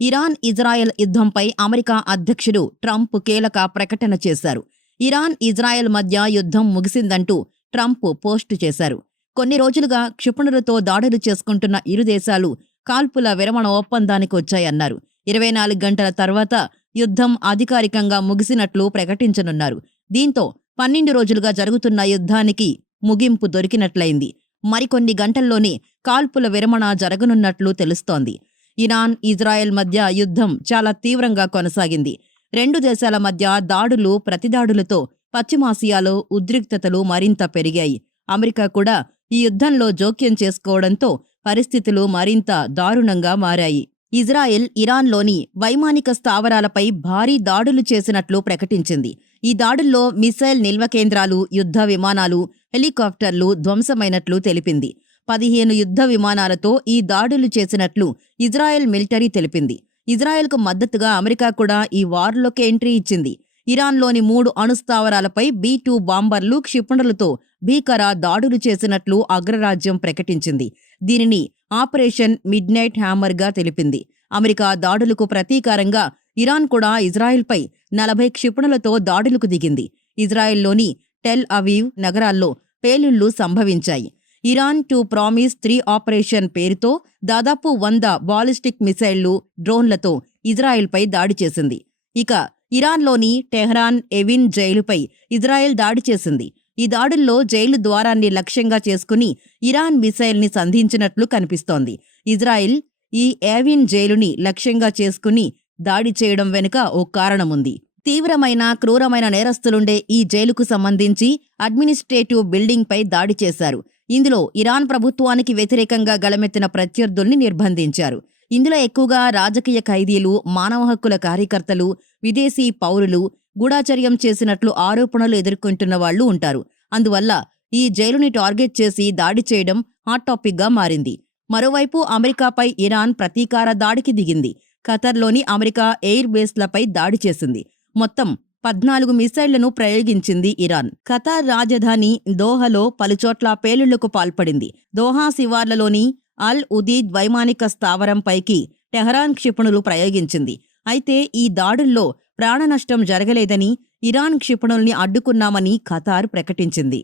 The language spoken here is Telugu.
ఇరాన్ ఇజ్రాయెల్ యుద్ధంపై అమెరికా అధ్యక్షుడు ట్రంప్ కీలక ప్రకటన చేశారు. ఇరాన్ ఇజ్రాయెల్ మధ్య యుద్ధం ముగిసిందంటూ ట్రంప్ పోస్టు చేశారు. కొన్ని రోజులుగా క్షిపణులతో దాడులు చేసుకుంటున్న ఇరు దేశాలు కాల్పుల విరమణ ఒప్పందానికి వచ్చాయన్నారు. ఇరవై నాలుగు గంటల తర్వాత యుద్ధం అధికారికంగా ముగిసినట్లు ప్రకటించనున్నారు. దీంతో పన్నెండు రోజులుగా జరుగుతున్న యుద్ధానికి ముగింపు దొరికినట్లయింది. మరికొన్ని గంటల్లోనే కాల్పుల విరమణ జరగనున్నట్లు తెలుస్తోంది. ఇరాన్ ఇజ్రాయెల్ మధ్య యుద్ధం చాలా తీవ్రంగా కొనసాగింది. రెండు దేశాల మధ్య దాడులు ప్రతిదాడులతో పశ్చిమాసియాలో ఉద్రిక్తతలు మరింత పెరిగాయి. అమెరికా కూడా ఈ యుద్ధంలో జోక్యం చేసుకోవడంతో పరిస్థితులు మరింత దారుణంగా మారాయి. ఇజ్రాయెల్ ఇరాన్లోని వైమానిక స్థావరాలపై భారీ దాడులు చేసినట్లు ప్రకటించింది. ఈ దాడుల్లో మిసైల్ నిల్వ కేంద్రాలు యుద్ధ విమానాలు హెలికాప్టర్లు ధ్వంసమైనట్లు తెలిపింది. పదిహేను యుద్ధ విమానాలతో ఈ దాడులు చేసినట్లు ఇజ్రాయెల్ మిలిటరీ తెలిపింది. ఇజ్రాయెల్కు మద్దతుగా అమెరికా కూడా ఈ వార్లోకి ఎంట్రీ ఇచ్చింది. ఇరాన్లోని మూడు అణుస్థావరాలపై బీ టూ బాంబర్లు క్షిపణులతో భీకర దాడులు చేసినట్లు అగ్రరాజ్యం ప్రకటించింది. దీనిని ఆపరేషన్ మిడ్ నైట్ హ్యామర్గా తెలిపింది. అమెరికా దాడులకు ప్రతీకారంగా ఇరాన్ కూడా ఇజ్రాయెల్పై నలభై క్షిపణులతో దాడులకు దిగింది. ఇజ్రాయెల్లోని టెల్ అవీవ్ నగరాల్లో పేలుళ్ళు సంభవించాయి. Iran true promise three operation పేరుతో దాదాపు వంద బాలిస్టిక్ మిసైళ్ళు డ్రోన్లతో ఇజ్రాయెల్పై దాడి చేసింది. ఇక ఇరాన్లోని టెహ్రాన్ ఎవిన్ జైలుపై ఇజ్రాయెల్ దాడి చేసింది. ఈ దాడుల్లో జైలు ద్వారాన్ని లక్ష్యంగా చేసుకుని ఇరాన్ మిసైల్ని సంధించినట్లు కనిపిస్తోంది. ఇజ్రాయెల్ ఈ ఏవిన్ జైలుని లక్ష్యంగా చేసుకుని దాడి చేయడం వెనుక ఓ కారణముంది. తీవ్రమైన క్రూరమైన నేరస్తులుండే ఈ జైలుకు సంబంధించి అడ్మినిస్ట్రేటివ్ బిల్డింగ్పై దాడి చేశారు. ఇందులో ఇరాన్ ప్రభుత్వానికి వ్యతిరేకంగా గలమెత్తిన ప్రత్యర్థుల్ని నిర్బంధించారు. ఇందులో ఎక్కువగా రాజకీయ ఖైదీలు మానవ హక్కుల కార్యకర్తలు విదేశీ పౌరులు గూఢాచర్యం చేసినట్లు ఆరోపణలు ఎదుర్కొంటున్న వాళ్ళు ఉంటారు. అందువల్ల ఈ జైలుని టార్గెట్ చేసి దాడి చేయడం హాట్ టాపిక్గా మారింది. మరోవైపు అమెరికాపై ఇరాన్ ప్రతీకార దాడికి దిగింది. ఖతర్లోని అమెరికా ఎయిర్ బేస్లపై దాడి చేసింది. మొత్తం పద్నాలుగు మిసైళ్ళను ప్రయోగించింది ఇరాన్. ఖతార్ రాజధాని దోహలో పలుచోట్ల పేలుళ్ళకు పాల్పడింది. దోహా శివార్లలోని అల్ ఉదీద్ వైమానిక స్థావరంపైకి టెహరాన్ క్షిపణులు ప్రయోగించింది. అయితే ఈ దాడుల్లో ప్రాణనష్టం జరగలేదని ఇరాన్ క్షిపణుల్ని అడ్డుకున్నామని ఖతార్ ప్రకటించింది.